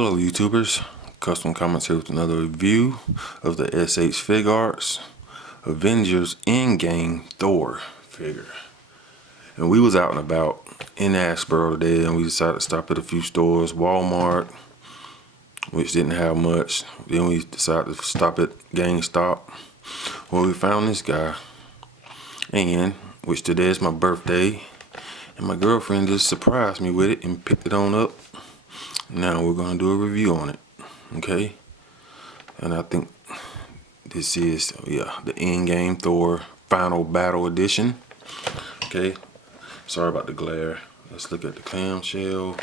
Hello YouTubers, Custom Comments here with another review of the SH FIGUARTS Avengers Endgame THOR figure. And we was out and about in Asheboro today, and we decided to stop at a few stores. Walmart, which didn't have much. Then we decided to stop at GameStop. Well, we found this guy, and which today is my birthday, and my girlfriend just surprised me with it and picked it on up. Now we're gonna do a review on it, okay? And I think this is, the Endgame THOR Final Battle Edition. Okay, sorry about the glare. Let's look at the clamshell,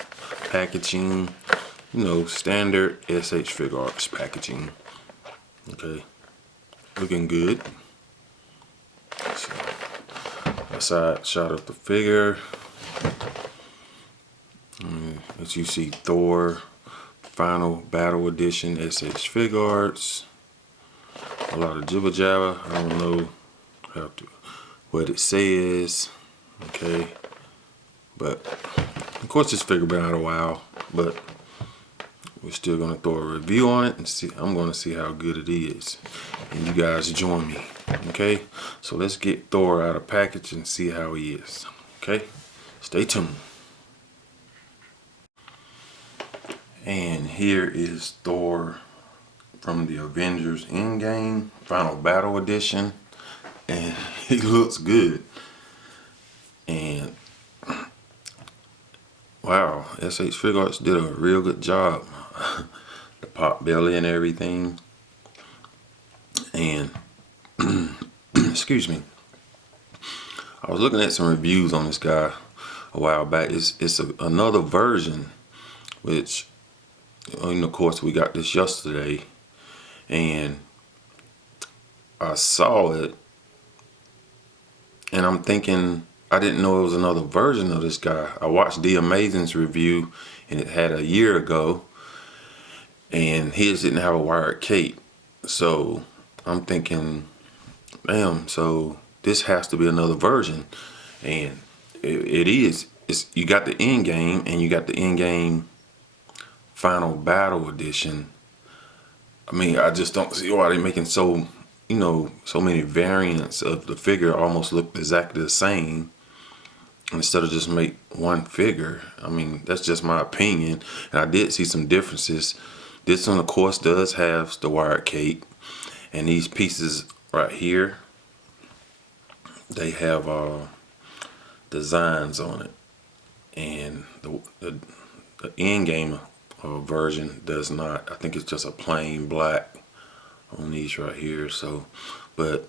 packaging, standard SH FIGUARTS packaging. Okay, looking good. So, a side shot of the figure. As you see, THOR Final Battle Edition SH FIGUARTS. A lot of jibber jabber. I don't know what it says. Okay, but of course this figure been out a while, but we're still gonna throw a review on it and see. I'm gonna see how good it is, and you guys join me. Okay, so let's get THOR out of package and see how he is. Okay, stay tuned. And here is THOR from the Avengers Endgame Final Battle Edition, and he looks good. And wow, SH FIGUARTS did a real good job. The pop belly and everything. And excuse me, I was looking at some reviews on this guy a while back. It's another version, which, of course, we got this yesterday, and I saw it, and I'm thinking, I didn't know it was another version of this guy. I watched The Amazing's review, and it had a year ago, and his didn't have a wired cape. So I'm thinking, damn, so this has to be another version. And it is. You got the Endgame, and you got the Endgame Final Battle Edition. I mean, I just don't see why they're making so many variants of the figure almost look exactly the same, instead of just make one figure. I mean, that's just my opinion, and I did see some differences. This one, of course, does have the wired cape, and these pieces right here, they have designs on it, and the Endgame version does not. I think it's just a plain black on these right here. So, but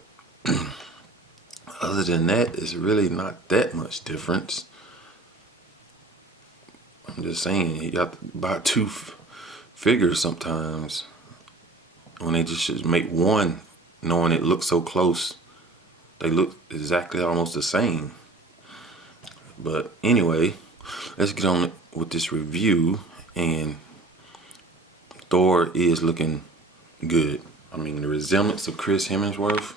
other than that, it's really not that much difference. I'm just saying, you got to buy two figures sometimes when they just should make one, knowing it looks so close. They look exactly almost the same. But anyway, let's get on with this review. And THOR is looking good. I mean, the resemblance of Chris Hemsworth,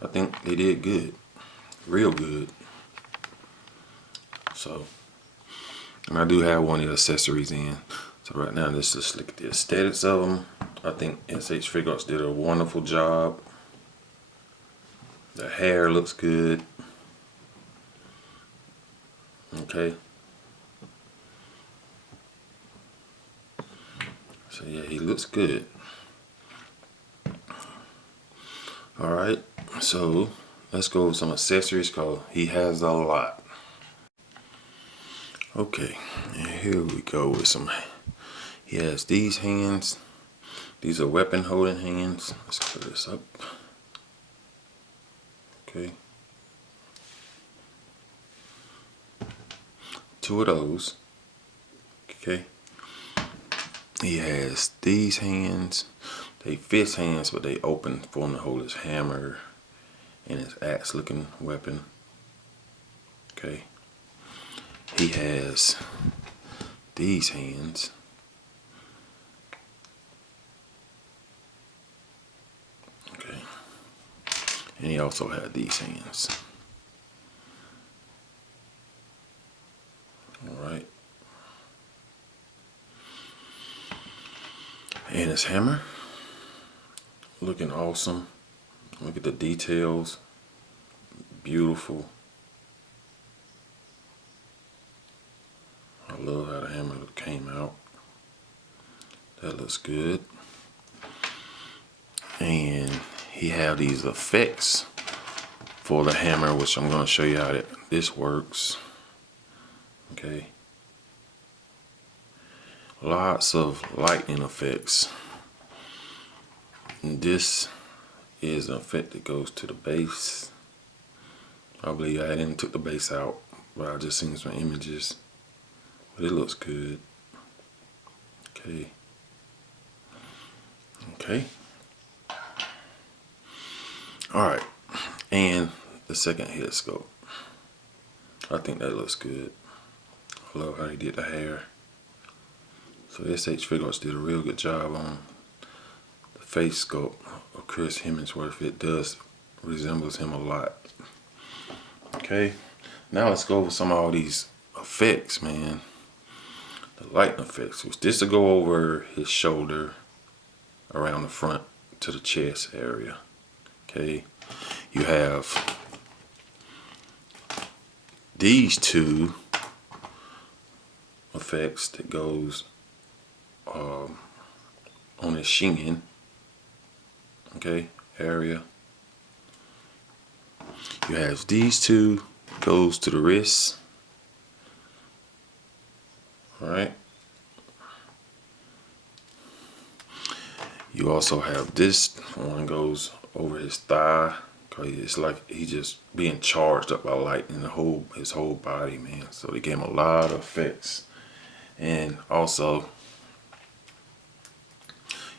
I think they did good, real good. So, and I do have one of the accessories in. So right now, let's just look at the aesthetics of them. I think SH FIGUARTS did a wonderful job. The hair looks good. Okay. So yeah, he looks good. Alright, so let's go with some accessories, because he has a lot. Okay, and here we go with some. He has these hands. These are weapon holding hands. Let's clear this up. Okay. Two of those. Okay. He has these hands. They fist hands, but they open for him to hold his hammer and his axe looking weapon. Okay. He has these hands. Okay. And he also had these hands. Alright. And his hammer, looking awesome. Look at the details, beautiful. I love how the hammer came out. That looks good. And he have these effects for the hammer, which I'm going to show you how this works. Okay. Lots of lightning effects. And this is an effect that goes to the base. I believe I didn't took the base out, but I just seen some images. But it looks good. Okay. Okay. Alright. And the second head sculpt. I think that looks good. I love how he did the hair. So SH Figuarts did a real good job on the face sculpt of Chris Hemsworth. It does resembles him a lot. Okay, now let's go over some of all these effects, man. The lighting effects, which this will go over his shoulder, around the front to the chest area. Okay, you have these two effects that goes on his shin, okay, area. You have these two goes to the wrist. All right. You also have this one goes over his thigh. Cause it's like he's just being charged up by lightning his whole body, man. So they gave him a lot of effects. And also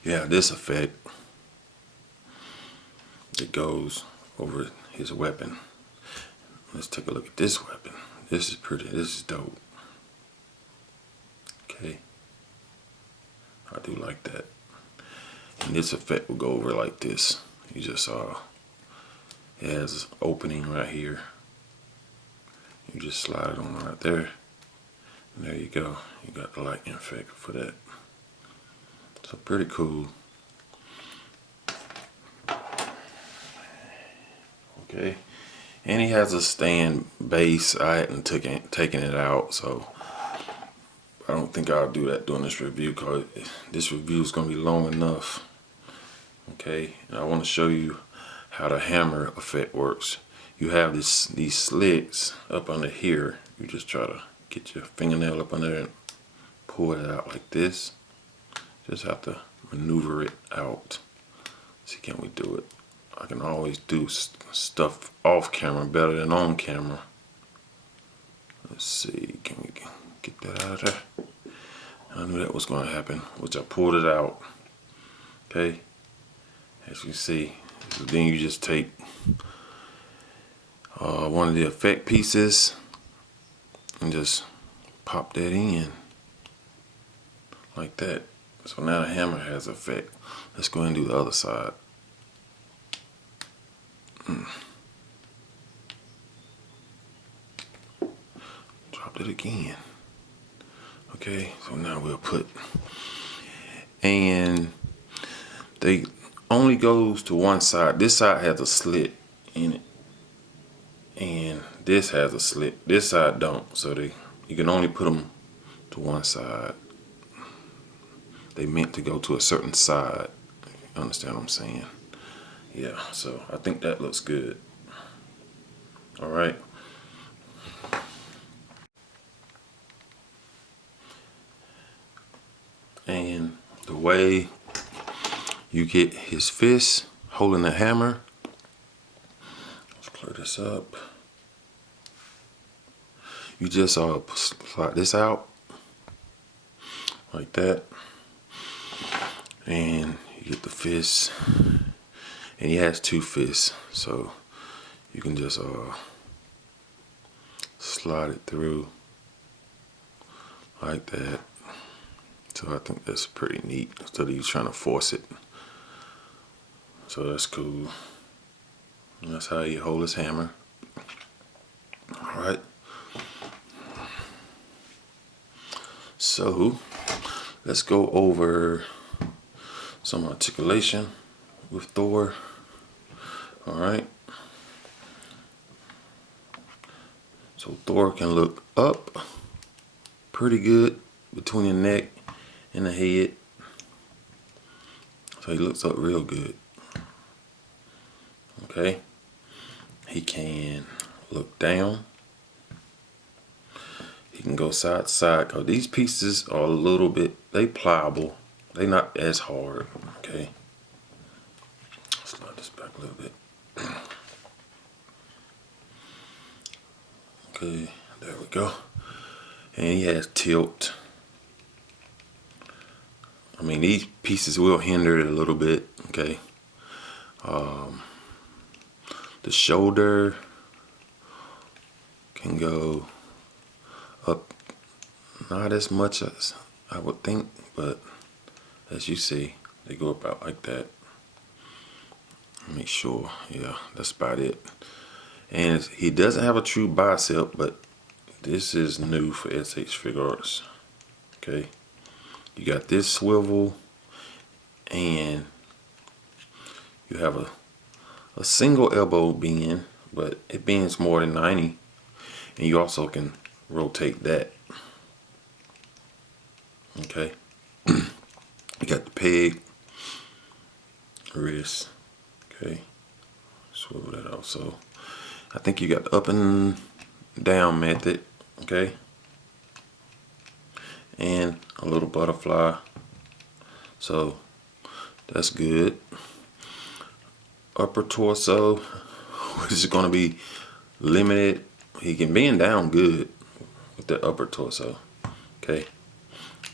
you have this effect that goes over his weapon. Let's take a look at this weapon. This is pretty, this is dope. Okay. I do like that. And this effect will go over like this. You just saw it has an opening right here. You just slide it on right there. And there you go. You got the lightning effect for that. So pretty cool. Okay. And he has a stand base. I hadn't taken it out, so I don't think I'll do that during this review because this review is going to be long enough. Okay, and I want to show you how the hammer effect works. You have these slits up under here. You just try to get your fingernail up under there and pull it out like this. Just have to maneuver it out. See, can we do it? I can always do stuff off camera better than on camera. Let's see, can we get that out of there? I knew that was going to happen, which I pulled it out. Okay, as you see, then you just take one of the effect pieces and just pop that in like that. So now the hammer has effect. Let's go ahead and do the other side. Dropped it again. Okay, so now we'll put, and they only goes to one side. This side has a slit in it, and this has a slit. This side don't, so you can only put them to one side. They meant to go to a certain side. You understand what I'm saying? Yeah, so I think that looks good. All right. And the way you get his fist holding the hammer, let's clear this up. You just slide this out like that, and you get the fist. And he has two fists, so you can just slide it through like that. So I think that's pretty neat instead of you trying to force it. So that's cool. And that's how you hold his hammer. All right. So let's go over some articulation with Thor. Alright. So Thor can look up pretty good between the neck and the head. So he looks up real good. Okay. He can look down. He can go side to side, because these pieces are a little bit, they pliable. They not as hard. Okay. Slide this back a little bit. Okay, there we go. And he has tilt. I mean, these pieces will hinder it a little bit. Okay. The shoulder can go up, not as much as I would think, but as you see, they go about like that. Make sure, yeah, that's about it. And he doesn't have a true bicep, but this is new for SH FIGUARTS. Okay, you got this swivel, and you have a single elbow bend, but it bends more than 90, and you also can rotate that. Okay, you got the peg, wrist. Okay, swivel that also. I think you got the up and down method. Okay, and a little butterfly. So that's good. Upper torso, which is going to be limited. He can bend down good with the upper torso. Okay,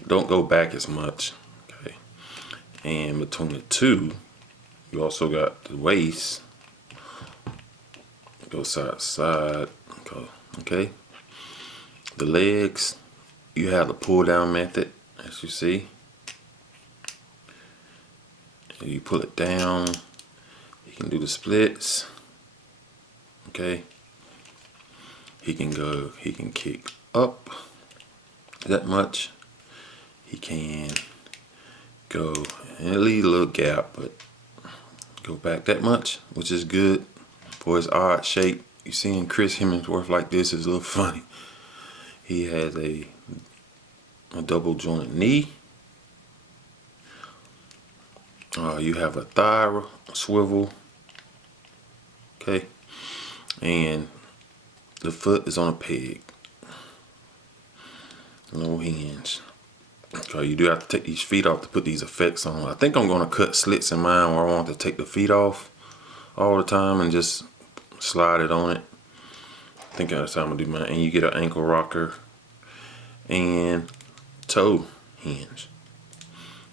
don't go back as much. Okay, and between the two, you also got the waist. Go side to side. Okay, the legs, you have the pull down method, as you see. You pull it down. He can do the splits. Okay. He can kick up that much. He can go and leave a little gap, but go back that much, which is good for his odd shape. You seeing Chris Hemsworth like this is a little funny. He has a double jointed knee. You have a thigh swivel. Okay, and the foot is on a peg. No hinge. Okay, you do have to take these feet off to put these effects on. I think I'm gonna cut slits in mine where I want to take the feet off all the time and just slide it on it. I think that's how I'm gonna do mine. And you get an ankle rocker and toe hinge.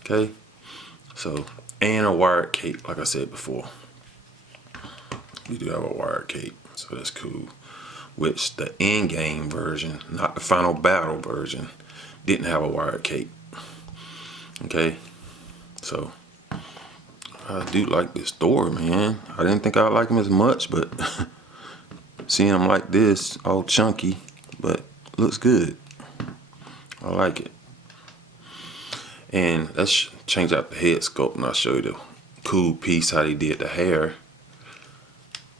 Okay, so, and a wired cape, like I said before. You do have a wired cape, so that's cool. Which the Endgame version, not the final battle version, didn't have a wired cape. Okay, so I do like this Thor, man. I didn't think I'd like him as much, but seeing him like this, all chunky, but looks good. I like it. And let's change out the head sculpt, and I'll show you the cool piece how they did the hair.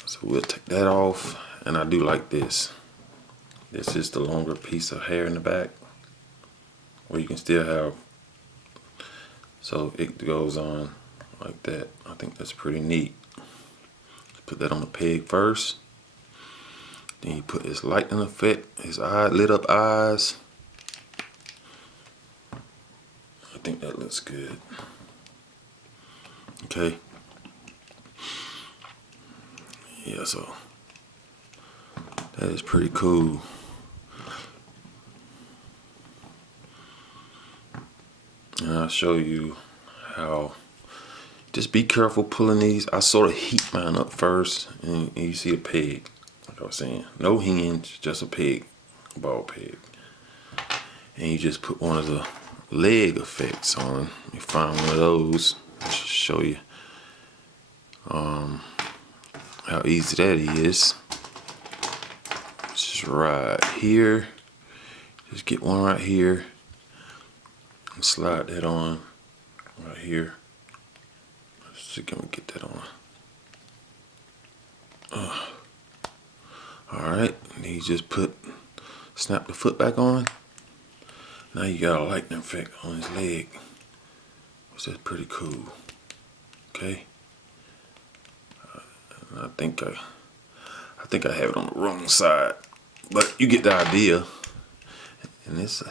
So we'll take that off, and I do like this. This is the longer piece of hair in the back, where you can still have, so it goes on like that. I think that's pretty neat. Put that on the peg first. Then you put his lightning effect, his lit up eyes. I think that looks good. Okay. Yeah, so that is pretty cool. And I'll show you how, just be careful pulling these. I sort of heat mine up first, and you see a peg, like I was saying. No hinge, just a peg, a ball peg. And you just put one of the leg effects on. You find one of those, I'll show you how easy that is. Just right here, just get one right here and slide that on right here. see, can we get that on? Alright, and you just snap the foot back on. Now you got a lightning effect on his leg, which is pretty cool. Okay. I think I have it on the wrong side, but you get the idea. And that's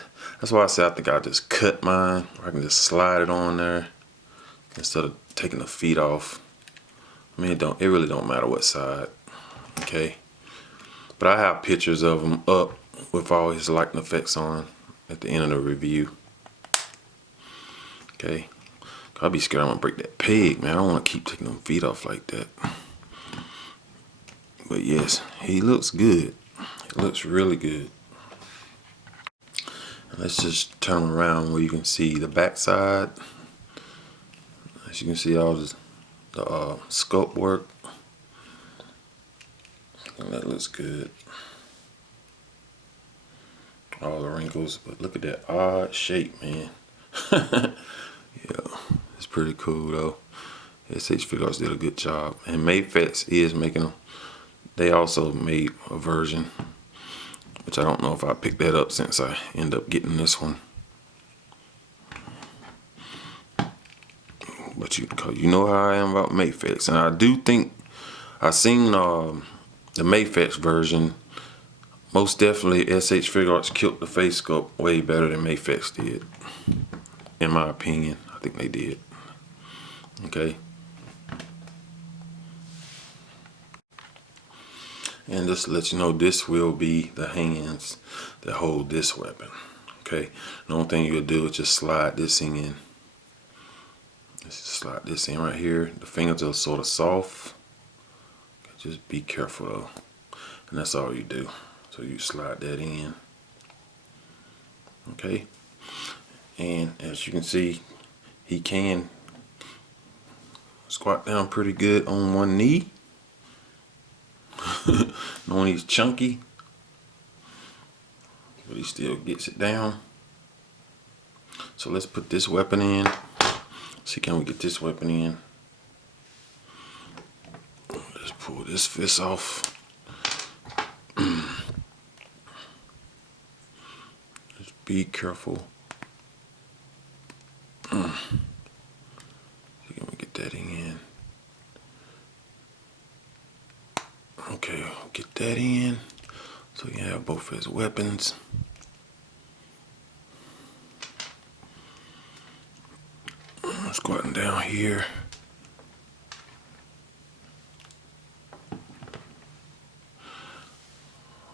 why I say I think I just cut mine. I can just slide it on there instead of taking the feet off. I mean, it really don't matter what side. Okay. But I have pictures of him up with all his lightning effects on at the end of the review. Okay. I'll be scared I'm gonna break that peg, man. I don't want to keep taking them feet off like that. But yes, he looks good. It looks really good. Let's just turn around where you can see the back side. As you can see all the sculpt work. And that looks good. All the wrinkles, but look at that odd shape, man. Yeah, it's pretty cool though. SH Figuarts did a good job. And Mafex is making them. They also made a version, which I don't know if I picked that up since I end up getting this one. But you know how I am about Mafex, and I do think I seen the Mafex version. Most definitely, SH Figuarts killed the face sculpt way better than Mafex did, in my opinion. I think they did. Okay. And just to let you know, this will be the hands that hold this weapon. Okay. The only thing you'll do is just slide this in. Just slide this in right here. The fingers are sort of soft. Just be careful though. And that's all you do. So you slide that in. Okay. And as you can see, he can squat down pretty good on one knee. Knowing he's chunky, but he still gets it down. So let's put this weapon in. See, can we get this weapon in? Just pull this fist off. Just be careful. See, can we get that in? Okay, get that in. So you have both his weapons. Squatting down here.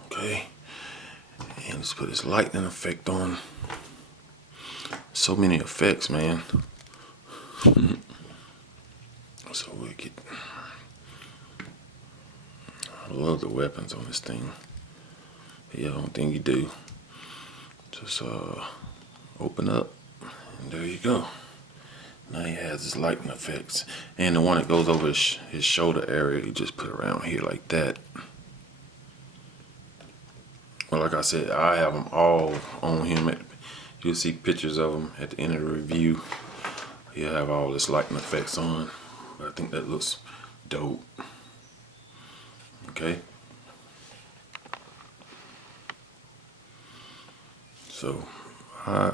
Okay. And let's put his lightning effect on. So many effects, man. So we get. I love the weapons on this thing. Yeah, I don't think you do. Just open up, and there you go. Now he has his lightning effects, and the one that goes over his shoulder area, you just put around here like that. Well, like I said, I have them all on him. You'll see pictures of them at the end of the review. He'll have all this lightning effects on, but I think that looks dope. Okay. So I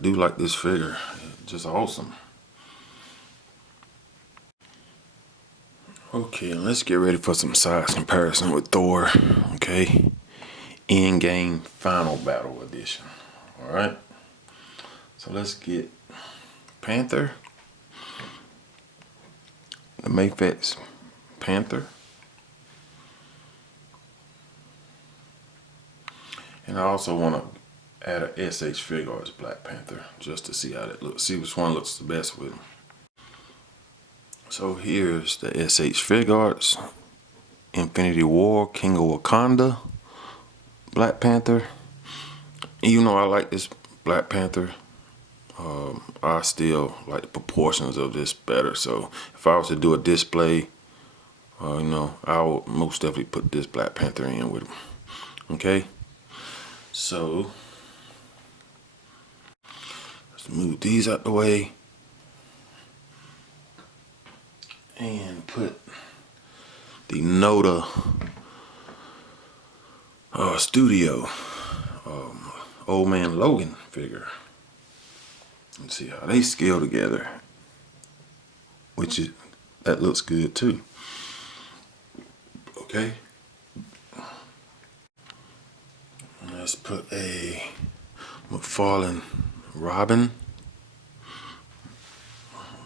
do like this figure. Just awesome. Okay, let's get ready for some size comparison with Thor. Okay. Endgame Final Battle Edition. Alright. So let's get Panther. The Mafex Panther. And I also want to add a SH Figuarts Black Panther just to see how that looks. See which one looks the best with them. So here's the SH Figuarts Infinity War King of Wakanda Black Panther. Even though I like this Black Panther, I still like the proportions of this better. So if I was to do a display, you know, I would most definitely put this Black Panther in with him. Okay. So let's move these out the way. and put the Noda Studio Old Man Logan figure. Let's see how they scale together, that looks good too. Okay, let's put a McFarlane Robin.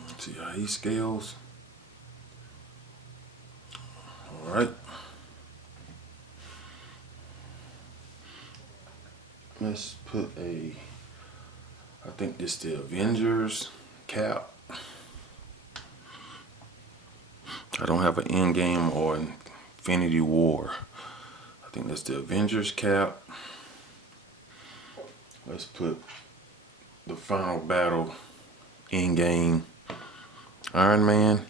Let's see how he scales. All right. Let's put I think this is the Avengers cap. I don't have an Endgame or Infinity War. I think that's the Avengers cap. Let's put the final battle Endgame Iron Man.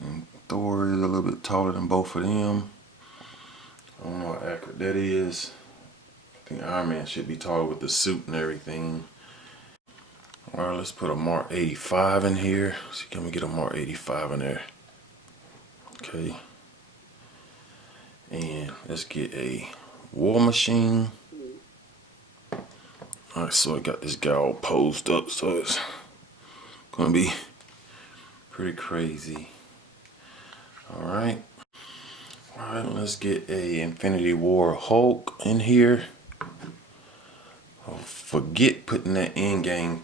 And Thor is a little bit taller than both of them. I don't know how accurate that is. I think Iron Man should be taller with the suit and everything. Alright, let's put a Mark 85 in here. So can we get a Mark 85 in there? Okay. And let's get a War Machine. Alright, so I got this guy all posed up, so it's gonna be pretty crazy. Alright. Alright, let's get a Infinity War Hulk in here. Oh, forget putting that Endgame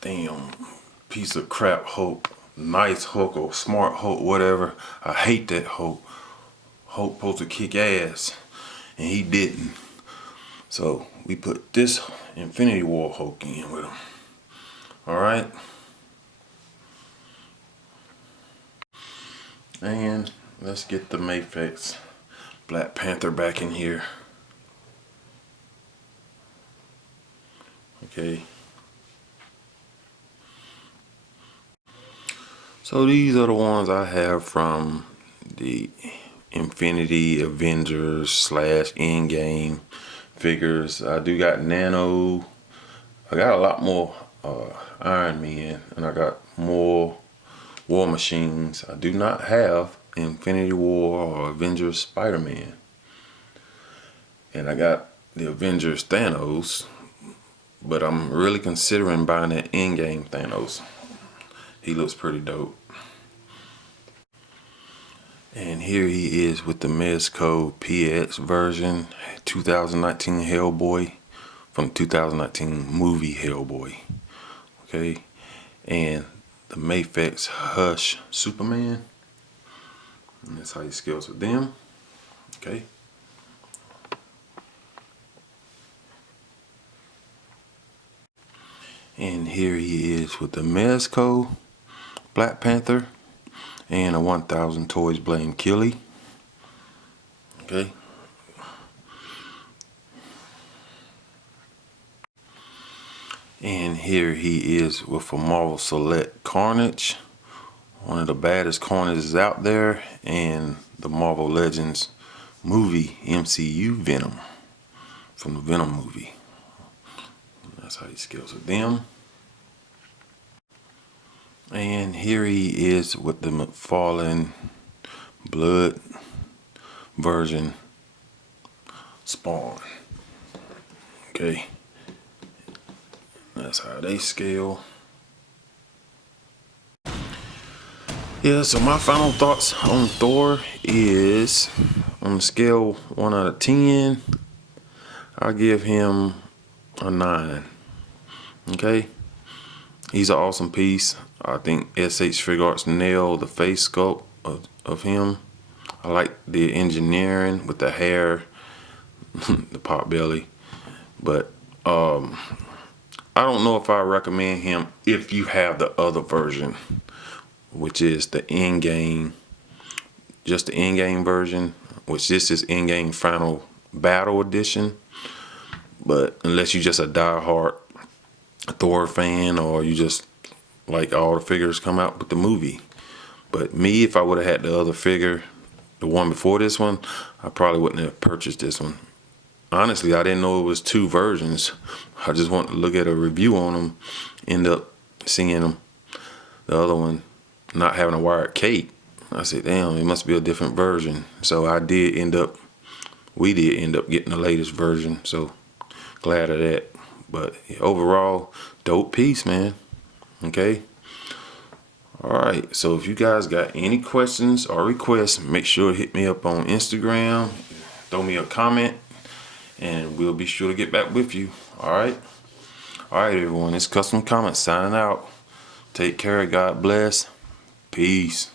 damn piece of crap Hulk, nice Hulk or smart Hulk, whatever. I hate that Hulk. Hulk supposed to kick ass, and he didn't. So we put this Infinity War Hulk in with him. All right. And let's get the Mayfix Black Panther back in here. Okay. So these are the ones I have from the Infinity Avengers / Endgame figures. I do got Nano. I got a lot more Iron Man, and I got more War Machines. I do not have Infinity War or Avengers Spider-Man. And I got the Avengers Thanos, but I'm really considering buying that Endgame Thanos. He looks pretty dope. And here he is with the Mezco PX version, 2019 Hellboy, from 2019 movie Hellboy. Okay, and the Mayfix Hush Superman. And that's how he scales with them. Okay. And here he is with the Mezco Black Panther and a 1000 Toys Blame Killy. Okay. And here he is with a Marvel Select Carnage, one of the baddest Carnages out there, and the Marvel Legends movie MCU Venom from the Venom movie. That's how he scales with them. And here he is with the McFarlane Blood version Spawn. Okay. That's how they scale. Yeah, so my final thoughts on Thor is, on the scale 1 out of 10, I give him a 9. Okay, he's an awesome piece. I think SH FIGUARTS nailed the face sculpt of him. I like the engineering with the hair, the pot belly, but I don't know if I recommend him if you have the other version, which is the Endgame, just the Endgame version, which this is Endgame Final Battle Edition. But unless you just a diehard Thor fan, or you just like all the figures come out with the movie. But me, if I would have had the other figure, the one before this one, I probably wouldn't have purchased this one. Honestly, I didn't know it was 2 versions. I just want to look at a review on them, end up seeing them, the other one not having a wired cape. I said, damn, it must be a different version. So we did end up getting the latest version. So glad of that. But yeah, overall, dope piece, man. Okay. Alright, so if you guys got any questions or requests, make sure to hit me up on Instagram, throw me a comment, and we'll be sure to get back with you. Alright, everyone, it's Custom Comments signing out. Take care, God bless, peace.